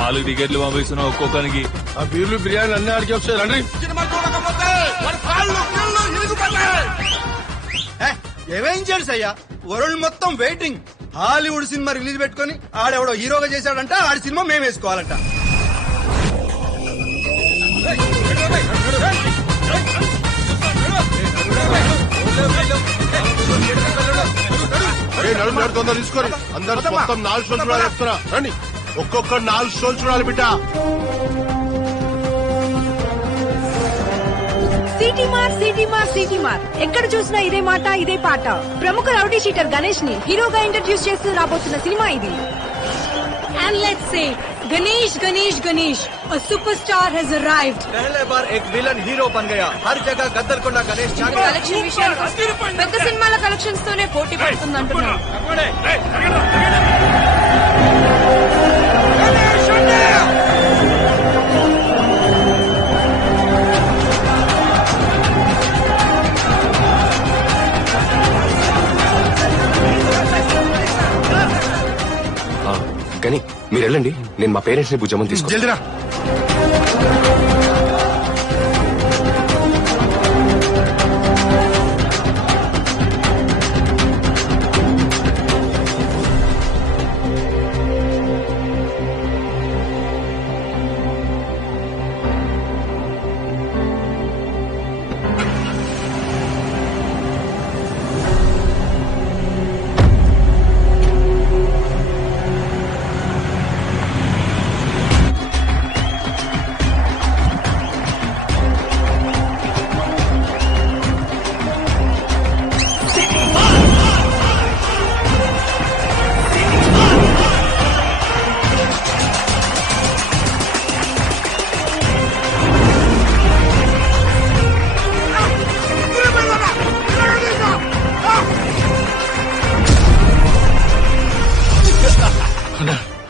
4 టికెట్లు పంపిస్తున్నా ఒక్కొక్కరికి. ఆ బీర్లు బిర్యానీ అన్ని ఆడికి వస్తాయి రండి. ఏమేయించాడు సయ్యా, వరల్డ్ మొత్తం వెయిటింగ్. హాలీవుడ్ సినిమా రిలీజ్ పెట్టుకుని ఆడెవడో హీరోగా చేశాడంట, ఆడి సినిమా మేము వేసుకోవాలంట. తీసుకొని అందరు మొత్తం 4 షోలు చూడాలి చెప్తారా రండి. ఒక్కొక్క 4 షోలు చూడాలి బిడ్డ. సిటీ మార్ ఎక్కడ చూసినా ఇదే మాట ఇదే పాట. ప్రముఖ రౌడీ షీటర్ గణేష్ ని హీరోగా ఇంట్రడ్యూస్ చేస్తూ రాబోతున్న సినిమా ఇది. And let's say Ganesh, a superstar has arrived. पहले बार एक विलन हीरो बन गया. हर जगह गद्दल को ना गणेश కలెక్షన్ విషయానికి పెద్ద సినిమాల కలెక్షన్స్ తోనే పోటీ పడుతుంది అంటున్నారు. కానీ మీరు వెళ్ళండి, నేను మా పేరెంట్స్ ని భుజమని తీసుకుంటా.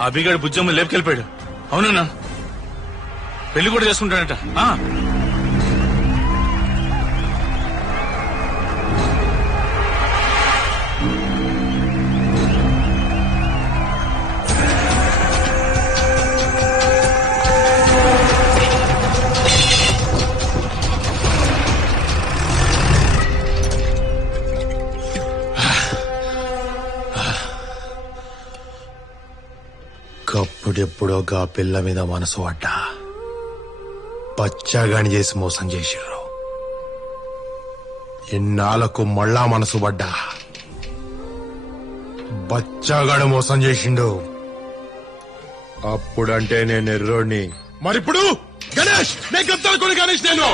అభిగాడు బుజ్జమ్మ లేపుకెళ్ళిపోయాడు. అవునన్నా, పెళ్లి కూడా చేసుకుంటాడట. అప్పుడెప్పుడోగా పిల్ల మీద మనసు పడ్డా, పచ్చాగాని చేసి మోసం చేసిర్రు. ఇన్నాళ్లకు మళ్ళా మనసు పడ్డా, బచ్చాగాడు మోసం చేసిండు. అప్పుడంటే నేను ఎర్రోడిని, మరిప్పుడు గణేష్ నేను గద్దలుకొని గణేష్. నేను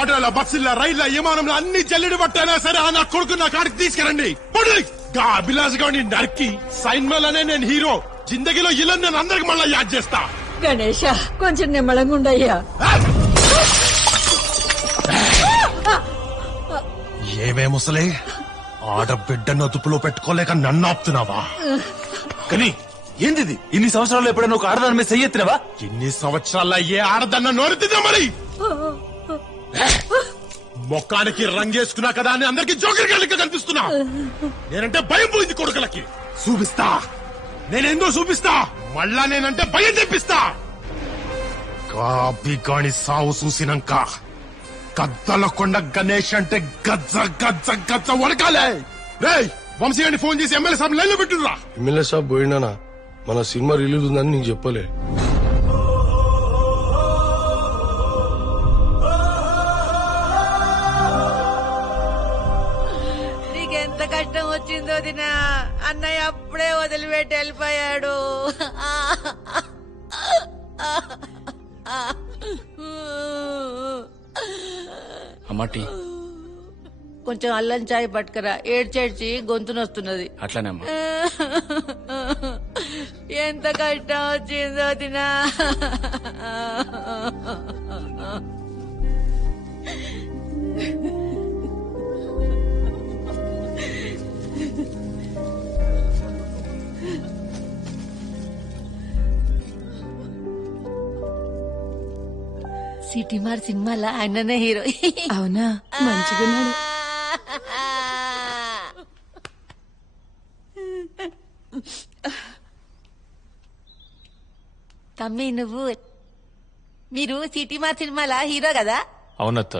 ఆటోల బస్సుల రైళ్ల విమానంలో అన్ని జల్లెడు పట్టైనా సరే నా కొడుకు నా కాడికి తీసుకురండి. అభిలాష్ గారిని నరికి సైన్మలనే నేను హీరో, జిందగీలో ఇలా నేను అందరికి మళ్ళా యాద్ చేస్తా. గణేష కొంచెం నిమ్మలంగా ఉండయ్యా. ఏమే ముసలే, ఆడబిడ్డను అదుపులో పెట్టుకోలేక నన్ను ఆపుతున్నావా? కానీ ఏంది ఇన్ని సంవత్సరాలు ఎప్పుడైనా ఒక ఆడదాని మీద చెయ్యెత్తినవా? ఇన్ని సంవత్సరాల ఏ ఆడదన్న నోరెత్తిందా మరి? మొక్కానికి రంగేసుకున్నా కదా అని అందరికి జోకర్ లెక్క కనిపిస్తున్నా. నేనంటే భయం పోయింది కొడుకులకి. చూపిస్తా, నేనేందో చూపిస్తా. మళ్ళా నేనంటే భయం తెప్పిస్తా. కాని సావు చూసినాక గద్దల కొండ గణేష్ అంటే గజ్జ గజ్జ గజ్జ వడకాలే. రేయ్ వంశీ గారిని ఫోన్ చేసి ఎమ్మెల్యే సాబ్ లైన్ లో పెట్టురా. ఎమ్మెల్యే సాబ్ పోయినా మన సినిమా రిలీజ్ ఉందని నీకు చెప్పలే. నీకెంత కష్టం వచ్చిందో దినా, అన్నయ్య అప్పుడే వదిలిపెట్టి వెళ్ళిపోయాడు. అమ్మాటి కొంచెం అల్లం చాయ్ పట్టుకరా, ఏడ్చేడ్చి గొంతునొస్తున్నది. అట్లానే అమ్మా. ఎంత కష్టం వచ్చిందో దినా. సిటీ మార్ సినిమాలో ఆయననే హీరో. అవునా, మంచిగున్నాడు. తమ్మి మీరు సిటీ మార్ సినిమాలా హీరో కదా? అవునత్త,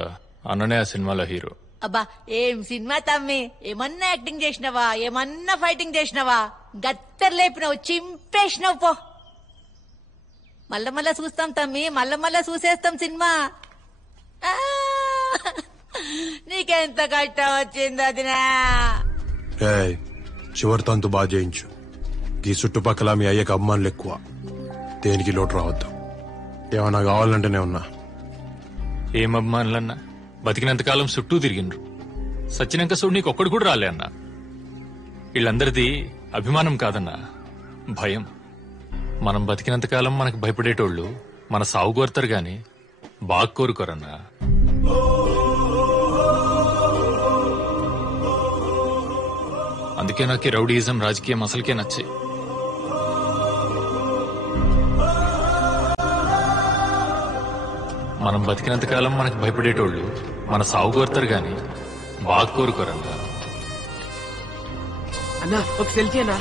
అన్ననే ఆ సినిమాలో హీరో. అబ్బా ఏం సినిమా తమ్మి, ఏమన్నా యాక్టింగ్ చేసినావా, ఏమన్నా ఫైటింగ్ చేసినావా, గత్తర్ లేపినావు, చింపేసినావు పో. మళ్ళా చూస్తాం తమ్మి, మళ్ళా చూసేస్తాం సినిమా. నీకెంత కష్టం వచ్చింది అదినా? చివరి తంతు బాగా చేయించు. ఈ చుట్టుపక్కల మీ అయ్యకు అభిమానులు ఎక్కువ, దేనికి లోటు రావద్దు. ఏమన్నా కావాలంటేనే ఉన్నా. ఏం అభిమానులన్నా, బతికినంతకాలం చుట్టూ తిరిగిండ్రు. సచ్చినాక చూడు నీకు ఒక్కడు కూడా రాలే అన్నా. వీళ్ళందరిది అభిమానం కాదన్నా, భయం. మనం బతికినంతకాలం మనకు భయపడేటోళ్ళు మన సాగు కోరుతారు గాని బాగా కోరుకోరన్నా. అందుకే నాకు రౌడీయిజం, రాజకీయం అసలుకే నచ్చాయి. మనం బతికినంతకాలం మనకు భయపడేటోళ్ళు మన సాగు కోరుతారు గాని బాగా కోరుకోరన్నా. అన్నా ఒక సెల్ఫీ అన్నా.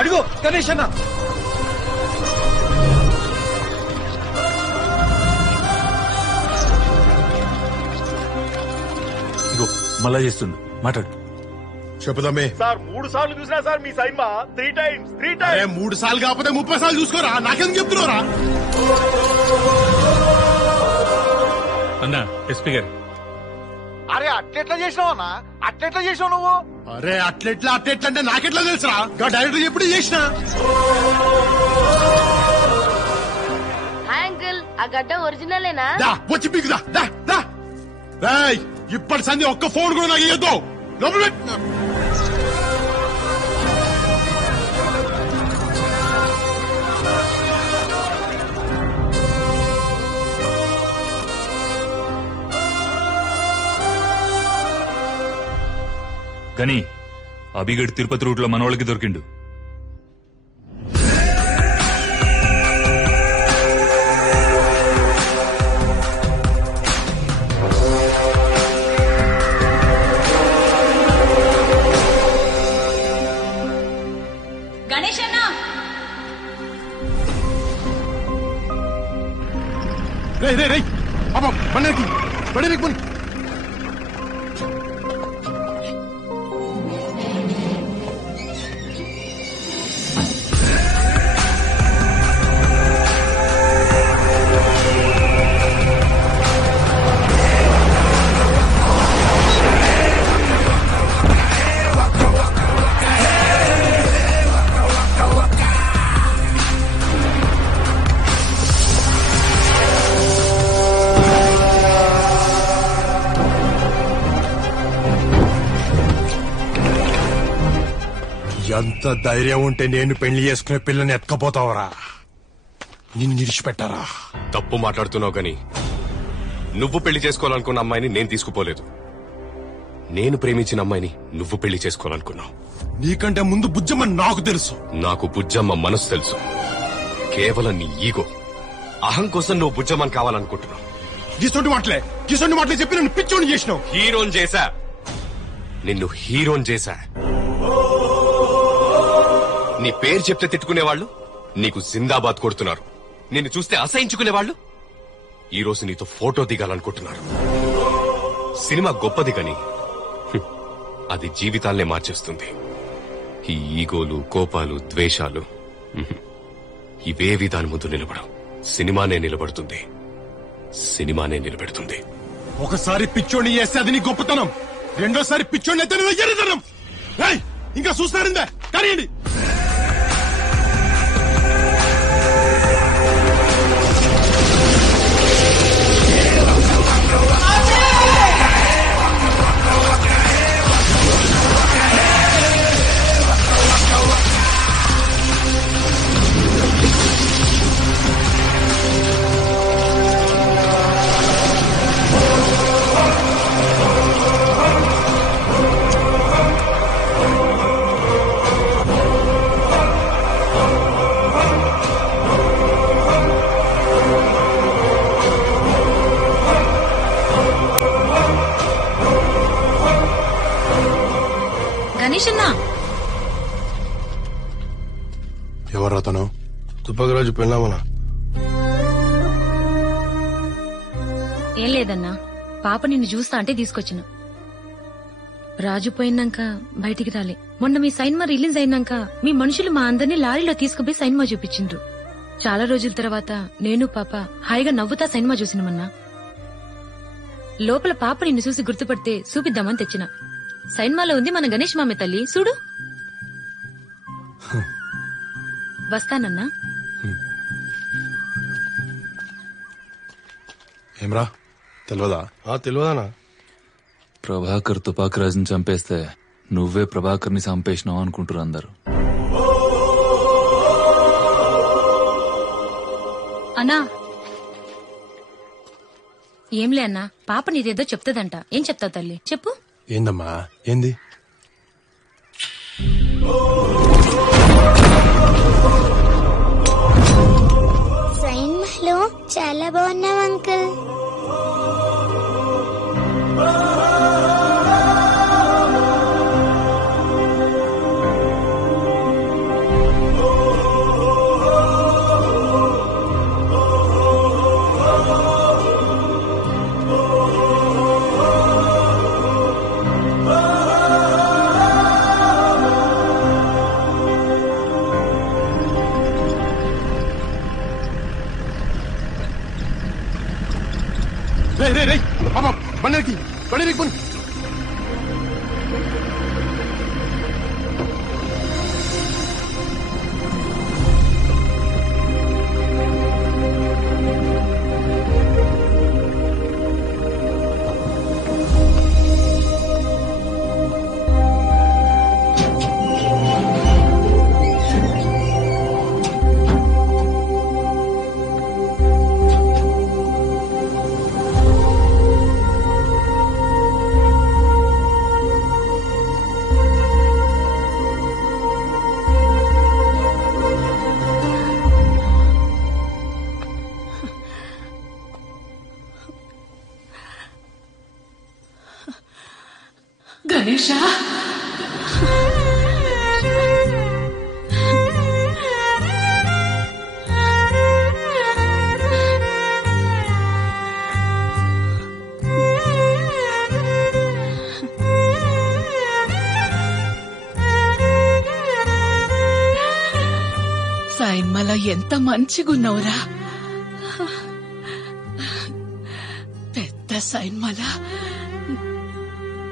అడుగు గణేష్ అన్న. ఇగో మళ్ళా చేస్తుండు, మాట్లాడు. చెప్పుదామే. సార్ 3 సార్లు చూసినా సార్ మీ సైన్మా 3 times. 3 సార్లు కాకపోతే 30 సార్లు చూసుకోరా, నాకెందుకు చెప్తున్నారా? అన్నా ఎస్పీ గారు. అరే అట్లెట్లా చేసినావు అన్నా, అట్లెట్లా చేసినావు నువ్వు? అరే అట్లెట్లా అంటే నాకెట్లా తెలుసురా? డైరెక్టర్ ఎప్పుడు చేసినా. హాయ్ అంకుల్, ఆ గడ్డ ఒరిజినలేనా? వచ్చి పీకుదా. ఇప్పటి సంధి ఒక్క ఫోన్ కూడా నాకు ఇయ్యొద్దు. లోపల పెట్టు. కానీ అభిగడ్ తిరుపతి రూట్ లో మనోళ్ళకి దొరికిండు. గణేష్ అన్నా, రేయ్ అబ్బా బండికి బండి. ఎంత ధైర్యం ఉంటే నేను పెళ్లి చేసుకునే పిల్లని ఎత్తుకపోతావరా? నిన్ను విడిచిపెట్టారా? తప్పు మాట్లాడుతున్నావు గాని నువ్వు పెళ్లి చేసుకోవాలనుకున్న అమ్మాయిని నేను తీసుకుపోలేదు. నేను ప్రేమించిన అమ్మాయిని నువ్వు పెళ్లి చేసుకోవాలనుకున్నావు. నీకంటే ముందు బుజ్జమ్మ నాకు తెలుసు. నాకు బుజ్జమ్మ మనసు తెలుసు. కేవలం నీ ఈగో, అహం కోసం నువ్వు బుజ్జమ్మని కావాలనుకుంటున్నావు. గిసొంటి మాటలే చెప్పి నన్ను పిచ్చోని చేసినావు. హీరోని చేశా, నిన్ను హీరోని చేశా. నీ పేరు చెప్తే తిట్టుకునేవాళ్ళు నీకు జిందాబాద్ కొడుతున్నారు. నిన్ను చూస్తే అసహించుకునేవాళ్ళు ఈ రోజు నీతో ఫోటో దిగాలనుకుంటున్నారు. సినిమా గొప్పది కానీ అది జీవితాల్నే మార్చేస్తుంది. ఈ ఈగోలు, కోపాలు, ద్వేషాలు ఇవేవి దాని ముందు నిలబడవు. సినిమానే నిలబడుతుంది, సినిమానే నిలబెడుతుంది. ఒకసారి పిచ్చోని చేస్తే అది నీ గొప్పతనం, రెండోసారి పిచ్చోని అయితే ఎర్రతనం. ఇంకా చూస్తారిందా కానీ తుపాకరాజు పెళ్ళామనా? ఏం లేదన్నా, పాప నిన్ను చూస్తా అంటే తీసుకొచ్చిన. రాజు పోయినాక బయటికి రాలే. మొన్న మీ సైన్మా రిలీజ్ అయినాక మీ మనుషులు మా అందరినీ లారీలో తీసుకుపోయి సైన్మా చూపించిండ్రు. చాలా రోజుల తర్వాత నేను పాప హాయిగా నవ్వుతా సైన్మా చూసినమన్నా. లోపల పాప నిన్ను చూసి గుర్తుపడితే చూపిద్దామని తెచ్చిన. సైన్మాలో ఉంది మన గణేష్ మామే తల్లి, చూడు. వస్తానన్నా. ఏమ్రా తెలియదా? తెలియదానా? ప్రభాకర్ తుపాకరాజుని చంపేస్తే నువ్వే ప్రభాకర్ని చంపేసినావు అనుకుంటారు అందరు. అన్నా ఏంలే అన్నా, పాప నీదేదో చెప్తాదంట. ఏం చెప్తావు తల్లి, చెప్పు. ఏందమ్మా? ఏంది? సైన్మాలో చాలా బాగున్నావు అంకుల్. బండికి పోనీ. గణేశా, సైన్మల ఎంత మంచిగున్నావురా. పెద్ద సైన్మల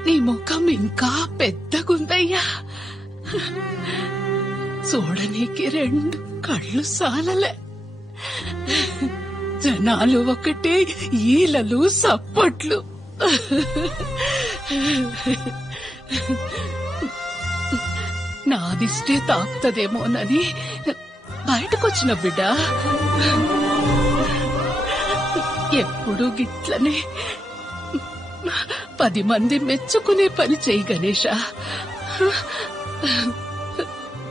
నీ ముఖం ఇంకా పెద్దగుందయ్యా. చూడనీకి 2 కళ్ళు సాలలే. జనాలు ఒకటే ఈలలు సప్పట్లు. నాదిష్టే తాకుతదేమోనని బయటకొచ్చిన బిడ్డ. ఎప్పుడు గిట్లనే 10 మంది మెచ్చుకునే పని చెయ్యి గణేశ.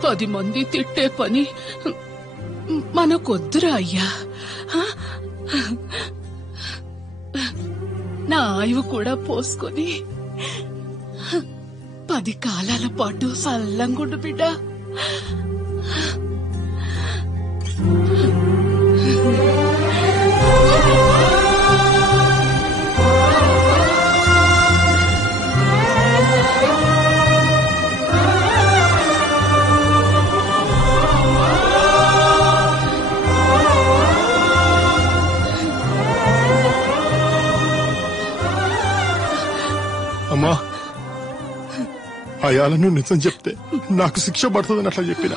10 మంది తిట్టే పని మనకొద్దురా అయ్యా. నా ఆయువు కూడా పోసుకొని 10 కాలాల పాటు సల్లంగుండు బిడ్డ. అమ్మా, అయాలను నిజం చెప్తే నాకు శిక్ష పడుతుందని అట్లా చెప్పిన.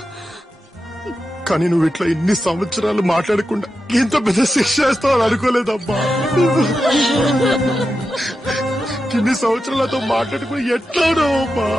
కానీ నువ్వు ఇట్లా ఇన్ని సంవత్సరాలు మాట్లాడకుండా ఇంత పెద్ద శిక్ష వేస్తావని అనుకోలేదమ్మా. ఇన్ని సంవత్సరాలతో మాట్లాడుకుని ఎట్లాడో అమ్మా.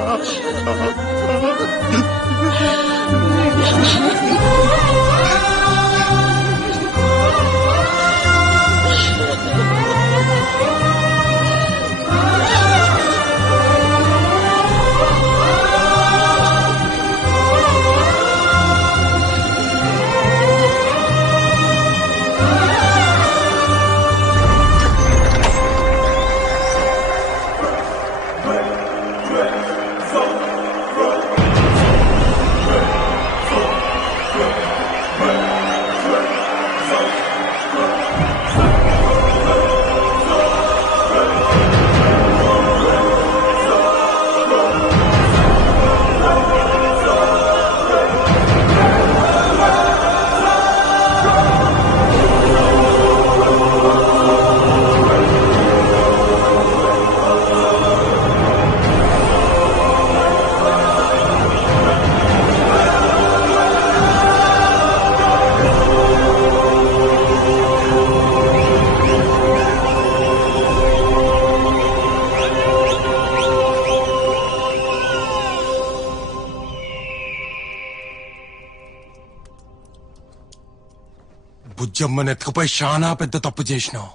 బుజ్జమ్మని ఎత్తుకుపోయి చాలా పెద్ద తప్పు చేసినావు.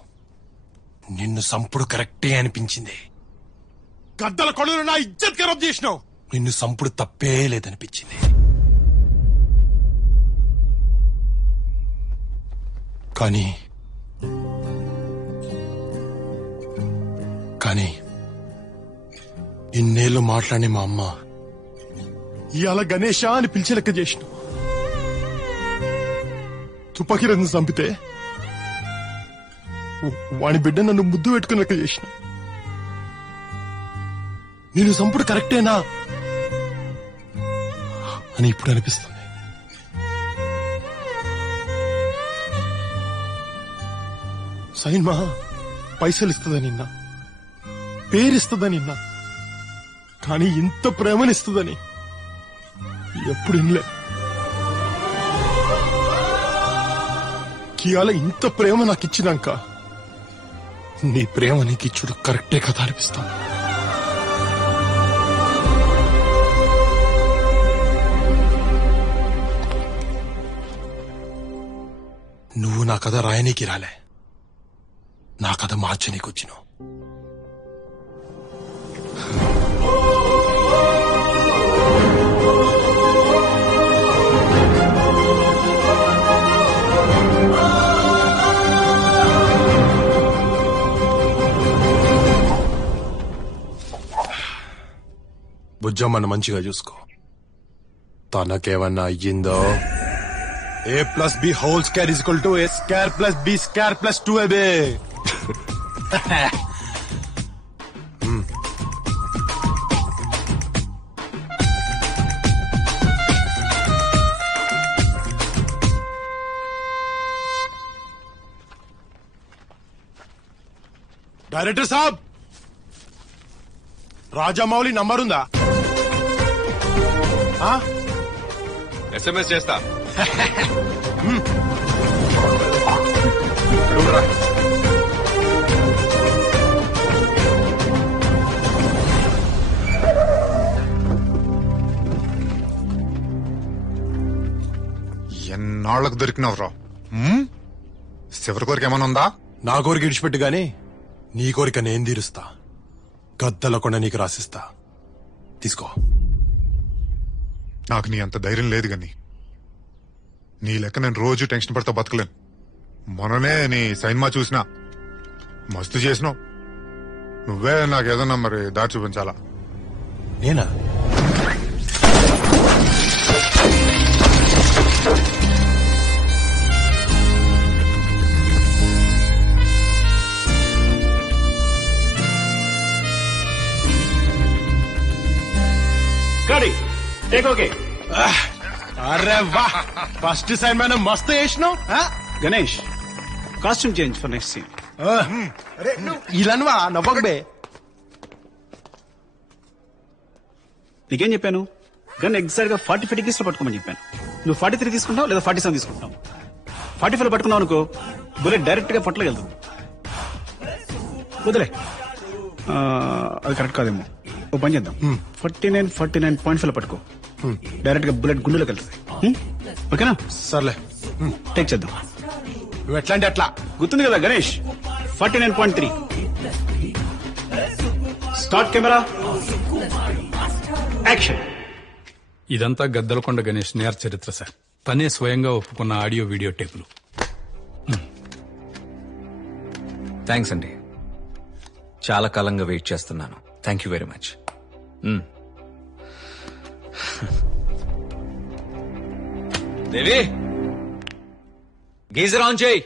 నిన్ను సంపుడు కరెక్టే అనిపించింది. గద్దల కొడుకు నా ఇజ్జత్ ఖరాబ్ చేసినావు. నిన్ను సంపుడు తప్పే లేదనిపించింది. కానీ ఇన్నేళ్ళు మాట్లాడి మా అమ్మ ఇవాళ గణేష అని పిలిచే లెక్క చేసినావు. తుపాకీ రంగు చంపితే వాని బిడ్డ నన్ను ముద్దు పెట్టుకుని లెక్క చేసిన. నేను చంపుడు కరెక్టేనా అని ఇప్పుడు అనిపిస్తుంది. సైన్మా పైసలు ఇస్తుందని నిన్న, పేరిస్తుందని నిన్న, కానీ ఇంత ప్రేమనిస్తుందని ఎప్పుడు వినలే. కియాల ఇంత ప్రేమ నాకు ఇచ్చినాక నీ ప్రేమ నీకు ఇచ్చుడు కరెక్టే కదా అనిపిస్తాను. నువ్వు నా కథ రాయనీకి రాలే, నా కథ మార్చనీకి వచ్చినావు. బుజ్జమ్మను మంచిగా చూసుకో. తనకేమన్నా అయ్యిందో A+B² A²+B²+2 అబే. డైరెక్టర్ సాబ్, రాజమౌళి నంబర్ ఉందా? SMS చేస్తా. ఎన్నాళ్లకు దొరికినవరా? చివరి కోరిక ఏమైనా ఉందా? నా కోరిక ఇడిచిపెట్టు గాని నీ కోరిక నేను తీరుస్తా. గద్దల కొండ నీకు రాసిస్తా, తీసుకో. నాకు నీ అంత ధైర్యం లేదు గాని నీ లెక్క నేను రోజు టెన్షన్ పడతా బతకలేను. మొన్ననే నీ సైన్మా చూసినా, మస్తు చేసినావు. నువ్వే నాకేదన్నా మరి దారి చూపించాలా? నేనా? అరే వా, ఫస్ట్ సైన్ మనం మస్తు వేసినావు. Ganesh, costume change for next scene. ఇలానువా నవ్వకబే. నీకేం చెప్పాను? గన్ ఎగ్జాక్ట్ గా 45 డిగ్రీస్ లో పట్టుకోమని చెప్పాను. నువ్వు 43 తీసుకుంటావు లేదా 47 తీసుకుంటావు. 45 లో పట్టుకున్నావు అనుకో, బుల్లెట్ డైరెక్ట్ గా పొట్టలోకి వెళ్తుంది. వదిలే, అది కరెక్ట్ కాదేమో. ఓ పని చేద్దాం, 49.5 లో పట్టుకో. డైరెక్ట్ గా బుల్లెట్ గుండెలోకి వెళ్తుంది. ఓకేనా? సర్లే, టేక్ చేద్దాం. నువ్వు ఎట్లా అంటే అట్లా. గుర్తుంది కదా గణేష్? 49.3. Start camera, action. ఇదంతా గద్దలకొండ గణేష్ నేర చరిత్ర సార్. తనే స్వయంగా ఒప్పుకున్న ఆడియో వీడియో టేపులు. థ్యాంక్స్ అండి, చాలా కాలంగా వెయిట్ చేస్తున్నాను. Thank you very much. Devi, geyser on చేయి.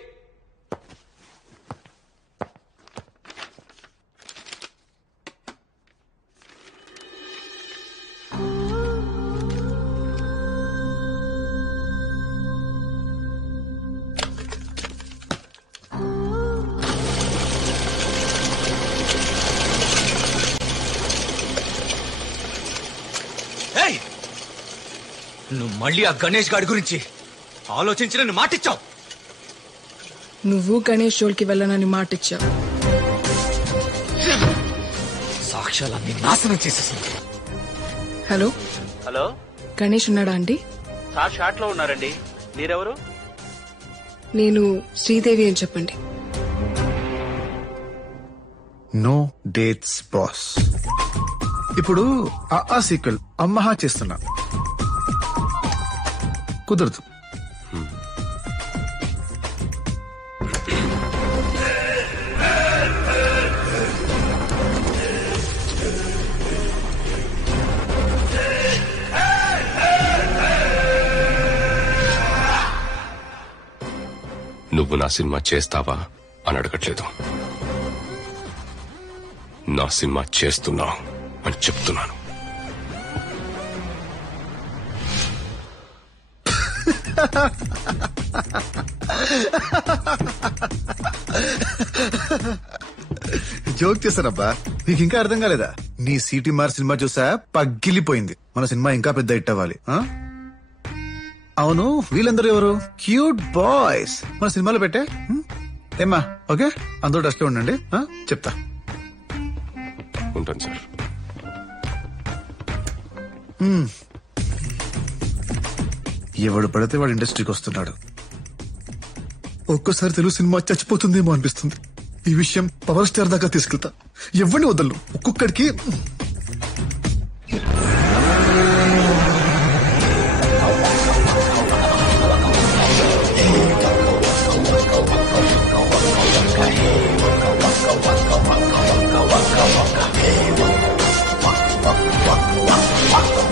నువ్వు మళ్ళీ ఆ గణేష్ గాడి గురించి ఆలోచించిన మాటిచ్చావు. నువ్వు గణేష్ జోలికి వెళ్ళనని మాటిచ్చావు. సాక్ష్యాలన్నీ నాశనం చేసేసింది. హలో హలో, గణేష్ ఉన్నాడా అండి? సార్ షాట్ లో ఉన్నారండి. మీరెవరు? నేను శ్రీదేవి అని చెప్పండి. No dates boss. ఇప్పుడు ఆ సీక్వెల్ అమ్మహా చేస్తున్నా, కుదరదు. నువ్వు నా సినిమా చేస్తావా అని అడగట్లేదు, నా సినిమా చేస్తున్నావు అని చెప్తున్నాను. జోక్ చేశానబ్బా, నీకు ఇంకా అర్థం కాలేదా? నీ సిటీ మార్ సినిమా చూసా పగిలిపోయింది. మన సినిమా ఇంకా పెద్ద హిట్ అవ్వాలి. అవును, వీళ్ళందరూ ఎవరు? క్యూట్ బాయ్స్ మన సినిమాలో పెట్టే. ఏమ్మా, ఓకే, అందరూ డస్ట్ లో ఉండండి, చెప్తా. ఉంటాను సార్. ఎవడు పడితే వాడు ఇండస్ట్రీకి వస్తున్నాడు. ఒక్కోసారి తెలుగు సినిమా చచ్చిపోతుందేమో అనిపిస్తుంది. ఈ విషయం పవర్ స్టార్ దాకా తీసుకెళ్తా. ఎవరిని వదలను, ఒక్కొక్కడికి